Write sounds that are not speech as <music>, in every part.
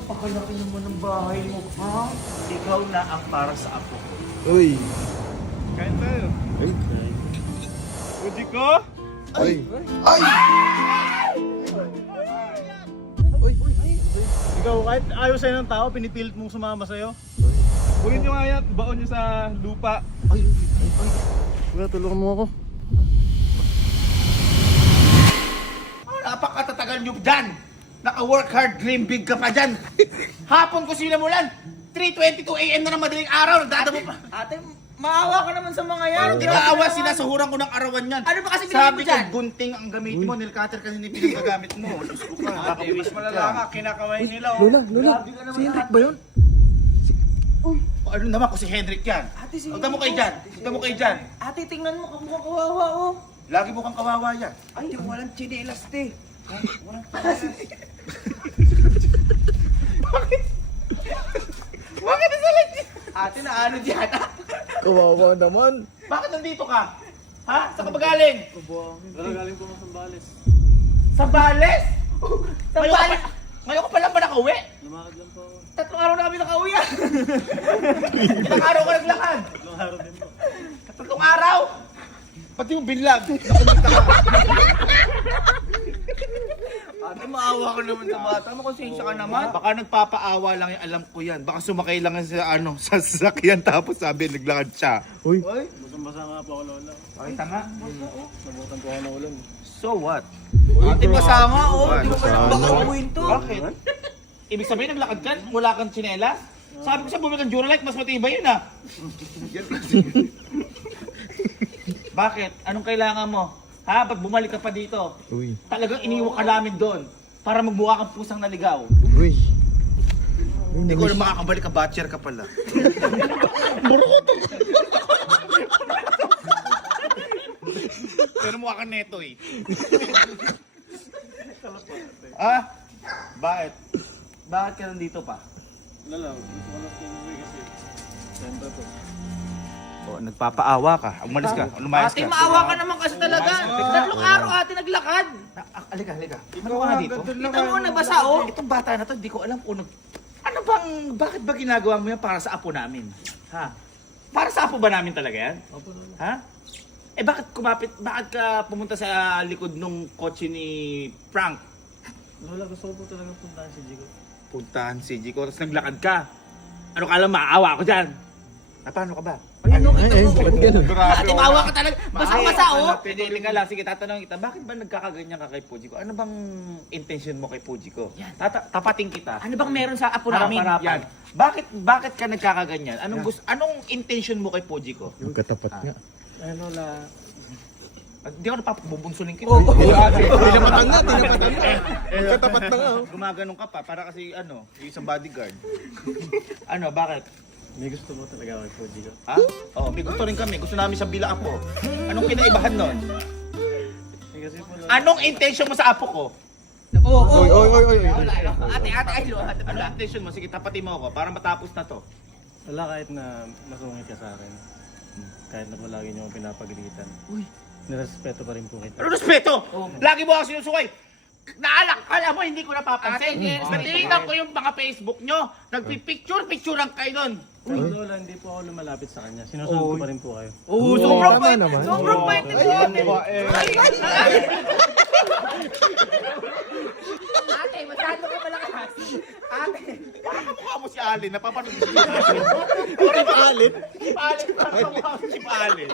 Napakalaki naman ng bahay mo, ha? Ikaw na ang para sa apo ko. Uy! Kain tayo. Ay! Uji ko? Ay! Ay! Uy! Ikaw, kahit ayaw sa'yo ng tao, pinipilit mong sumama sa'yo. Kunin nyo nga yan, baon nyo sa lupa. Ay! Ay! Ay! Kuya, tulungan mo ako. Oh, napakatatagal nyo dyan! Naka-work hard, dream big ka pa dyan! <laughs> Hapon ko sinimulan! 3.22 a.m. na ng madaling araw, nagdadamo pa! Ate, maawa ka naman sa mga yan. Hindi ka awa, sinasahuran ko ng arawan yan. Ano ba kasi ginawa Sabi mo ko, dyan? gunting ang gamitin mo, nilcutter kasi hindi pinagagamit mo. <laughs> Diyos ko ka, Ate, wish mo na lang ka, kinakaway nila. Oh. Lola! Lola! Si Henrik ba yun? O, ano naman kung si Hendrik yan? Ate, si Huwag mo kayo dyan, huwag mo kayo dyan. Ate, tingnan mo, kamukhang kawawa, oh. Lagi mo kang kawawa yan. Ay, walang chinelas, te. Bakit nasalit Ate, naano dyan? Kawawa naman! Bakit nandito ka? Ha? Saan ka ba galing? Pero galing po ng Sambales. Sa Bales? Sa Ngayon ka Bales? pa- Ngayon ka pa lang ba nakauwi? Lumakad lang po. Tatlong araw na kami nakauwi, ah. Ilang araw ka naglakad? Ilang araw din po. Tatlong araw? Pati yung binlag. Nakumita ka. Ate, maawa ka naman sa bata mo. Konsensya ka naman. Baka nagpapaawa lang yung alam ko yan. Baka sumakay lang yan sa ano, sa sasakyan tapos sabi naglakad siya. Uy! Basang-basa nga po ako lola. Ay, tanga. Nabutan po ako ng ulan. So what? Ate, masama, oh. Ay, Di mo pa masama. baka umuwin to. Bakit? Ibig sabihin naglakad ka, wala kang tsinelas? Sabi ko sa bumili ng Duralite, mas matibay yun ah. <laughs> Bakit? Anong kailangan mo? Ha? Pag bumalik ka pa dito, Uy! talagang iniwan ka namin doon para magmukha kang pusang naligaw. Uy! Hindi ko na makakabalik ka, batcher ka pala. <laughs> <laughs> Pero mukha kang neto eh. <laughs> ah? Bakit? Bakit ka nandito pa? Wala lang, gusto ko lang po umuwi kasi. Siyempre po. O, nagpapaawa ka. Umalis ka. Lumayas Ate, ka. maawa ka naman kasi talaga. Tatlong araw, ate, naglakad. Ah, ah, Halika, halika. Ano ka nga dito? Kita mo, nabasa, oh. Itong bata na to, di ko alam kung nag... Ano bang, bakit ba ginagawa mo yan para sa apo namin? Ha? Para sa apo ba namin talaga yan? Opo lola. Ha? Eh bakit kumapit, bakit ka pumunta sa likod nung kotse ni Frank? Lola, gusto ko po talaga puntahan si Jigo. Puntahan si Jico, tapos naglakad ka. Ano ka alam, maawa ako dyan. Na paano ka ba? Ano, ay, mo. ba't ganun? Ate, maawa ka talaga. Basang-basa, Ay, oh. ano, Pwede, ka lang. Sige, tatanungin kita. Bakit ba nagkakaganyan ka kay Pujiko? Ano bang intention mo kay Pujiko? Yan. Tata tapating kita. Ano bang meron sa apo namin? Harap-harapan. Bakit bakit ka nagkakaganyan? Anong gusto anong intention mo kay Pujiko? Yung katapat nga. Ay lola, Hindi ako napapabubunsulin kita. Oo. Tinapatan nga! Tinapatan nga! Katapat na nga! oh. Gumaganong ka pa para kasi ano, yung isang bodyguard. ano, bakit? May gusto po talaga ako kay Jigo. Ha? Oh, may gusto rin kami. Gusto namin sa bila apo. Anong kinaibahan nun? Eh kasi po lola, Anong intention mo sa apo ko? Oo, oo. Oy, oy, oy, oy, oy. Wala, Ate, ate, ay, lo, ate, Anong intention mo? Sige, tapatin mo ako para matapos na to. wala kahit na masungit ka sa akin. Kahit na palagi niyo akong pinapagalitan. Uy. Nirespeto pa rin po kita. Ano respeto? Lagi mo ako sinusukay. Naalak, alam mo, hindi ko napapansin. Ate, ko yung mga Facebook nyo, nagpipicture-picturean kayo nun. Pero lola, hindi po ako lumalapit sa kanya. Sinusunod ko pa rin po kayo. Oo, Oo, sobrang tama bait. naman. Sobrang bait ni ate. Ay, ay, ay. Ate, masyado ka malakas. Ate. Kamukha mo si Alin, napapanood ko si Alin. Ano ba Alin? Si Alin, kamukha mo si Alin.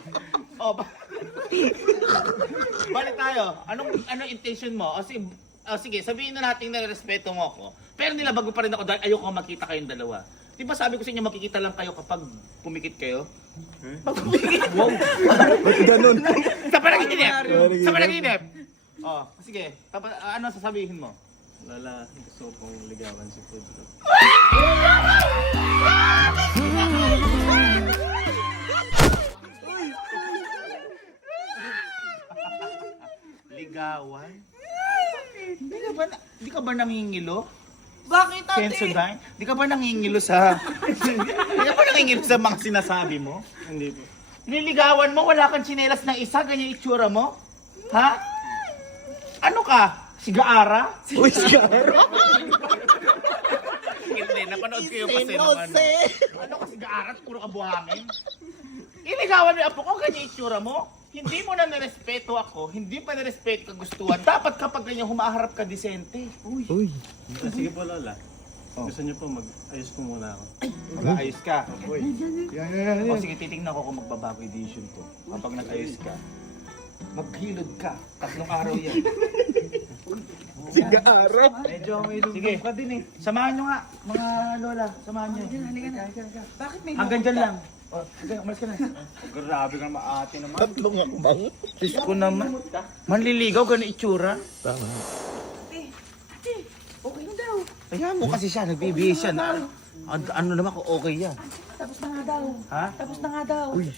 Oh, ba- Balik tayo. Anong anong intention mo? O sige, o sige, sabihin na natin na respeto mo ako. Pero nilabago pa rin ako dahil ayoko makita kayong dalawa. Di ba sabi ko sa inyo makikita lang kayo kapag pumikit kayo? Pag pumikit? Wow! Ba't ganun? sa panaginip! Sa Panaginip. Oh, sige. Tapos, ano sasabihin mo? Lola, gusto ko pong ligawan si Jigo. Ligawan? Di ka ba, di ka ba nangingilo? Bakit, ate? Sensodyne? Di ka ba nangingilo sa... <laughs> di ka ba nangingilo sa mga sinasabi mo? Hindi po. Niligawan mo, wala kang tsinelas ng isa, ganyan itsura mo? Ha? Ano ka? Si Gaara? Uy, sigaro! Napanood ko yung kasi ng ano. Ano kasi gaarat, puro kabuhangin. Iligawan mo yung apo ko, ganyan itsura mo. Hindi mo na narespeto ako, hindi pa narespeto kagustuhan. Dapat kapag ganyan humaharap ka disente. Uy. Uy. Ah, Sige po Lola. Gusto niyo po mag-ayos po muna ako. Mag-aayos ka. Yan, yan, O sige, titingnan ko kung magbabago edition to. Kapag nag-ayos ka, maghilod ka. Tatlong araw yan. <laughs> Sige, araw. Medyo may Sige, ka din eh. Samahan nyo nga, mga lola. Samahan nyo. Bakit may Hanggang dyan lang. O, hanggang, umalis ka na. Grabe ka maate naman. Tatlong akbang. Diyos ko naman. Manliligaw, ganun itsura. Tama. Kaya mo kasi siya, nagbibihis siya. Na, ano, ano naman kung okay yan? Tapos na nga daw. Ha? Tapos na nga daw. Uy.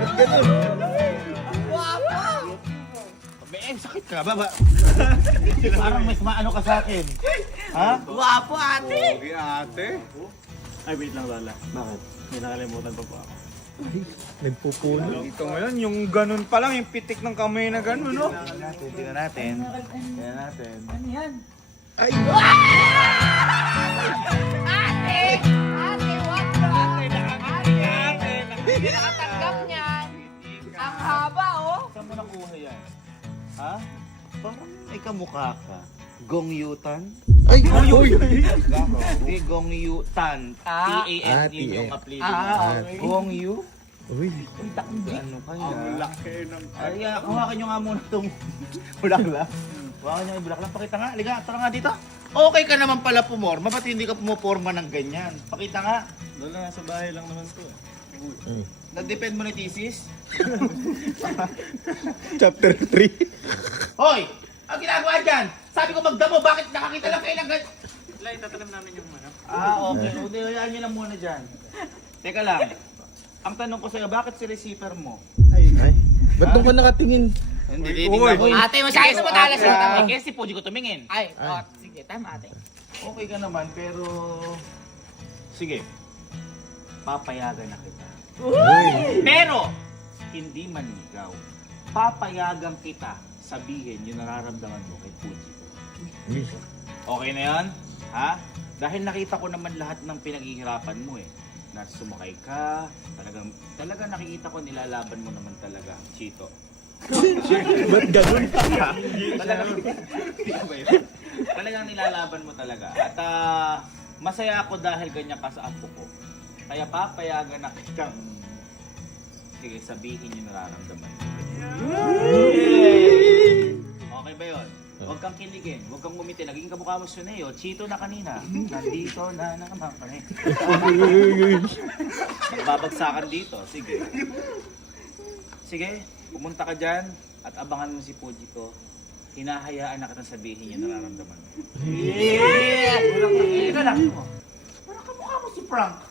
Ba't ganun? Eh, sakit ka ba? ba? <laughs> Parang may maano ka sa akin. Ha? Wapo ate. Okay ate. Ay, wait lang Lola. Bakit? May nakalimutan pa po ako. Nagpupuno. Dito ngayon, yung ganun pa lang, yung pitik ng kamay na ganun, no? Tingnan natin, tingnan natin. Tingnan natin. Ano yan? Ay, Ate! Ate, wag ka! Ate! Hindi nakatanggap niyan. Ha? Parang may kamukha ka. Gong Yutan? ay, uy. Hindi, Gong Yutan. Ah. T-A-N, Ah, yun yung apelido. Ah, mo. Gong Yu? Uy. Ano kaya? laki ng... Ay, uh, hawakan nyo nga muna itong <laughs> bulaklak. Hawakan nyo yung bulaklak. Pakita nga. Liga, tara nga dito. Okay ka naman pala pumorma. Ba't hindi ka pumoporma ng ganyan? Pakita nga. Lola, nasa bahay lang naman po. Ay. Nag-depend mo ni thesis? <laughs> Chapter 3. Hoy! Ang ginagawa dyan? Sabi ko magdamo, bakit nakakita lang kayo ng ganyan? Lai, tatanim namin yung ano. Ah, okay. O, di, hayaan nyo lang muna dyan. Teka lang. Ang tanong ko sa'yo, bakit si receiver mo? Ay. Ba't doon ka nakatingin? Hindi, Uy, titignan ko. Ate, masyado sa matalas mo. Ah, Kaya si Puji ko tumingin. Ay, oh, sige, tama ate. Okay ka naman, pero... Sige. Papayagan na kita. Pero, hindi manligaw. Papayagan kita sabihin yung nararamdaman mo kay Puji ko. Uy. Okay na yan? Ha? Dahil nakita ko naman lahat ng pinaghihirapan mo eh. Na sumakay ka, talagang, talaga nakikita ko nilalaban mo naman talaga, Chito. <laughs> Ba't ganun? talagang, talagang nilalaban mo talaga. At ah, masaya ako dahil ganyan ka sa apo ko. Kaya papayagan na kitang sige, sabihin yung nararamdaman mo. Okay ba yun? Huwag kang kiligin, huwag kang ngumiti. Naging kamukha mo si Neo. Chito na kanina. Nandito na naman kami. Magbabagsakan dito. Sige. Sige, pumunta ka dyan at abangan mo si Puji ko. Hinahayaan na kitang sabihin yung nararamdaman mo. Yeah! Ika lang. Parang kamukha mo si Frank.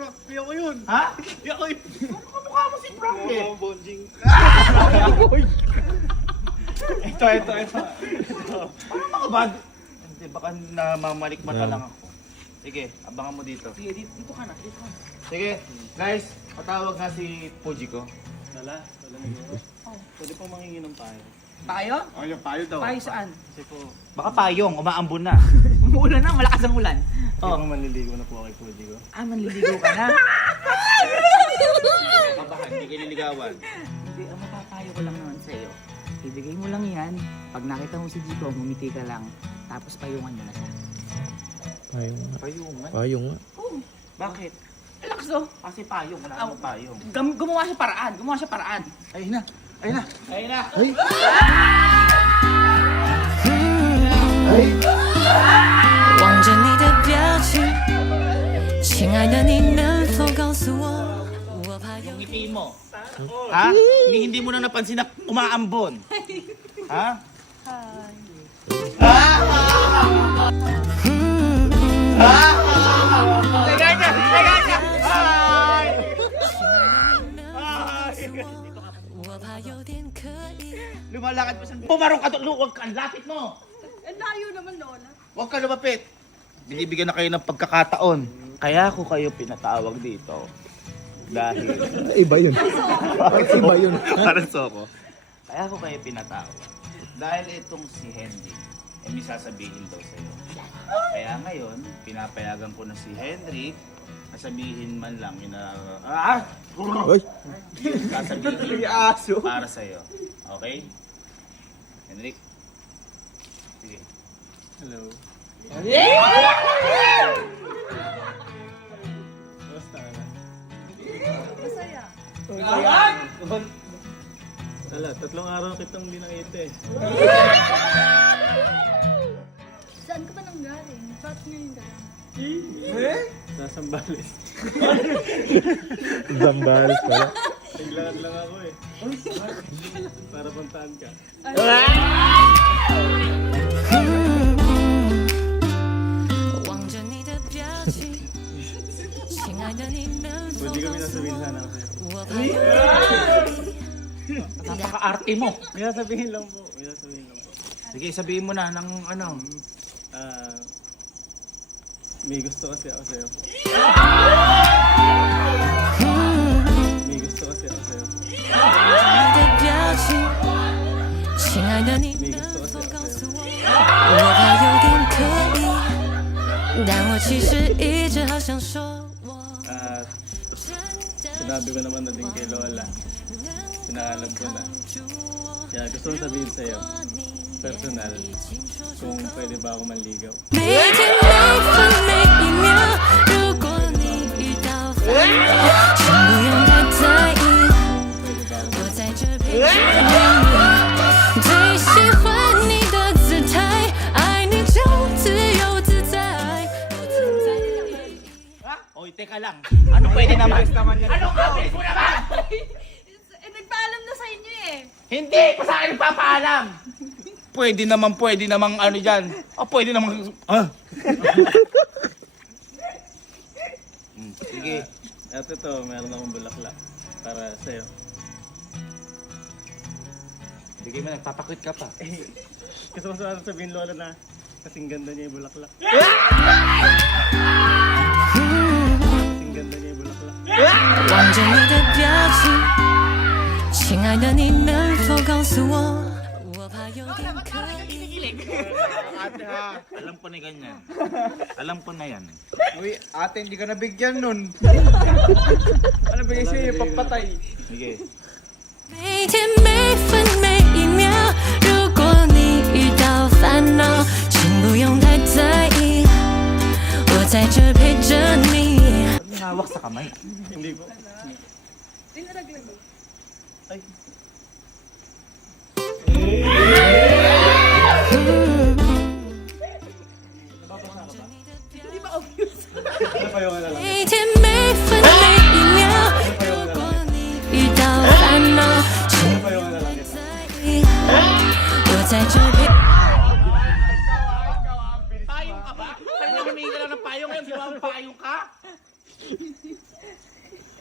Frank, piya ko yun. Ha? Piya ko yun. Parang kamukha mo si Frank eh. Oh, bonjing. ito, ito, ito. Parang mga bad. Hindi, baka namamalikmata lang ako. Sige, abangan mo dito. Sige, dito, dito ka na. Dito ka na. Sige, guys, patawag nga si Puji ko. Lola, Lola, Miguel. Pwede po mangingi ng payo. Oh, yung payo daw. Tayo saan? Kasi po, Baka payong, umaambon na. <laughs> Umuulan na, malakas ang ulan. oh. Oh. manliligo na po kay Puji ko. Ah, manliligaw ka na. Baka hindi kayo niligawan. Hindi, ang mapapayo ko lang naman sa'yo. Ibigay mo lang yan. Pag nakita mo si Jico, humiti ka lang. Tapos payungan mo na siya. Payong nga. Payungan? Payong nga. Bakit? Relax do. Kasi payong, wala namang payong. Gum- gumawa siya paraan. Gumawa siya paraan. Ayun na, ayun na, ayun na. Ay. 望着你的表情，亲爱的，你能否告诉我，我怕有 Yung ngiti mo. Ha? Hindi, hindi mo na napansin na umaambon. Ha? Teka Lumalakad pa sa... Pumarong ka doon! Huwag ka! ang Lapit mo! Ang layo naman, Lola. Huwag ka lumapit! Binibigyan na kayo ng pagkakataon. Kaya ako kayo pinatawag dito. Dahil... Iba yun. Bakit iba yun? <laughs> Parang soko. Kaya ako kayo pinatawag. dahil itong si Henry, eh may sasabihin daw sa'yo. Kaya ngayon, pinapayagan ko na si Henry na sabihin man lang yun na, ah! Uy. Sasabihin para sa'yo. Okay? Henrik? Sige. Hello. Basta na. Masaya. Wala, tatlong araw kitang hindi nakita eh. Saan ka ba nang galing? Ba't ngayon ka lang? Sa Sambales. Zambales pala. Naglaan lang ako eh. <laughs> Para pantaan ka. Pwede kami nasabihin sana ako sa'yo. Napaka-arte mo. May sasabihin lang po. May sasabihin lang po. Sige, sabihin mo na ng ano. Ah, may gusto kasi ako sa'yo. <laughs> sinabi ko naman na din kay Lola, pinaalam ko na. Kaya gusto kong sabihin sa'yo, personal, kung pwede ba ako manligaw. Yeah! 最喜欢你的姿态，爱你就自由自在。我存在的意义。 Oy, teka lang. Ano pwede naman? Ano ka? Bilis mo naman! Eh, nagpaalam na sa inyo eh. Hindi! Pa sa akin papaalam! Pwede naman, pwede namang ano dyan. O, pwede namang... Ah! Hmm, Sige. At ito, meron akong bulaklak para sa'yo. Sige mo, nagpapakwit ka pa. Kasi mas masarap sabihin lola na kasing ganda niya yung bulaklak. <laughs> kasing ganda niya yung bulaklak. 완전 내 대표지 칭하는 이 널포 건수 워 봐요긴 Alam ko na ganyan. Alam ko na yan. Uy, ate, hindi ka nabigyan nun. ano bigay sa'yo yung pagpatay? Sige. made 秒，如果你遇到烦恼，请不用太在意，我在这陪着你。 Ba't may hawak sa kamay? Hindi ko. Dinaraglag mo. Hindi ba obvious? Ano pa yung ano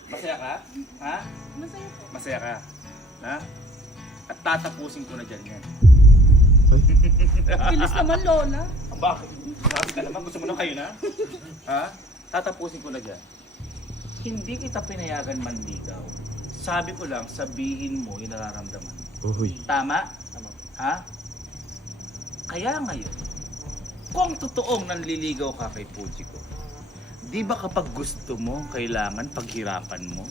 Masaya ka? Ha? Masaya po. Masaya ka? Ha? At tatapusin ko na dyan yan. Bilis naman, Lola. Bakit? Bakit ka naman? Gusto mo na kayo na? Ha? Tatapusin ko na dyan. Hindi kita pinayagan manligaw. Sabi ko lang, sabihin mo yung nararamdaman. Uy. Tama? Tama. Ha? Kaya ngayon, kung totoong nanliligaw ka kay Puji ko, di ba kapag gusto mo, kailangan paghirapan mo?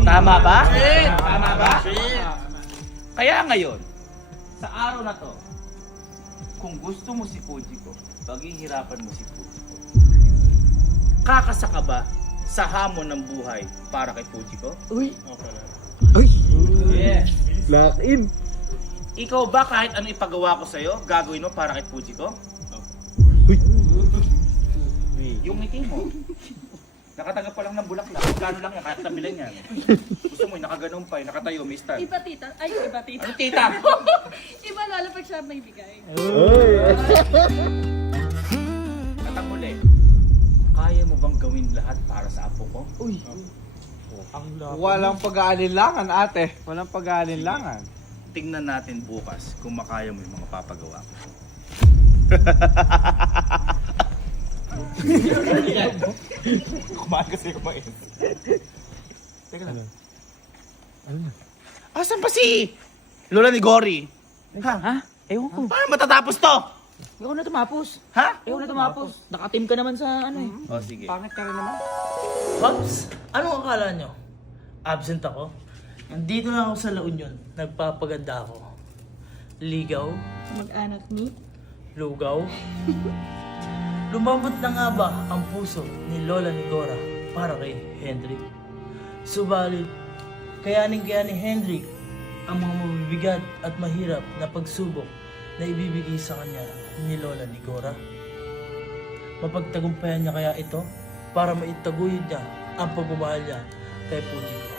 Tama ba? Tama ba? Kaya ngayon, sa araw na to, kung gusto mo si Puji ko, paghihirapan mo si Puji ko. Kakasa ka ba sa hamon ng buhay para kay Puji ko? Okay lang. Uy. Lock in. Ikaw ba kahit ano ipagawa ko sa'yo, gagawin mo para kay Puji ko? Uy. Yung ngiti mo. Nakatanggap pa lang ng bulaklak. Plano lang yan, kahit tabilan yan. Gusto mo, nakaganon pa, eh, nakatayo, may stand. Iba tita. Ay, iba tita. Ano tita? <laughs> iba Lola pag siya may bigay. Uy. At ang huli, kaya mo bang gawin lahat para sa apo ko? Uy. Walang pag-aalinlangan, ate. Walang pag-aalinlangan. Tingnan natin bukas kung makaya mo yung mga papagawa ko. <laughs> <laughs> kumain kasi kumain. Teka lang. Ano na? Asan pa si Lola ni Gory? Ha? Ha? Ewan ko. Paano matatapos to? Ikaw na tumapos. Ha? Ikaw na tumapos. Nakatim ka naman sa ano eh. O sige. Pangit ka rin naman. Pops, anong akala nyo? Absent ako? Nandito lang ako sa La Union. Nagpapaganda ako. Ligaw? Mag-anak ni? Lugaw? <laughs> Lumambot na nga ba ang puso ni Lola Nigora para kay Hendrik? Subalit, kayanin kaya ni Hendrik ang mga mabibigat at mahirap na pagsubok na ibibigay sa kanya ni Lola Nigora? Mapagtagumpayan niya kaya ito para maitaguyod niya ang pagmamahal niya kay Puji ko?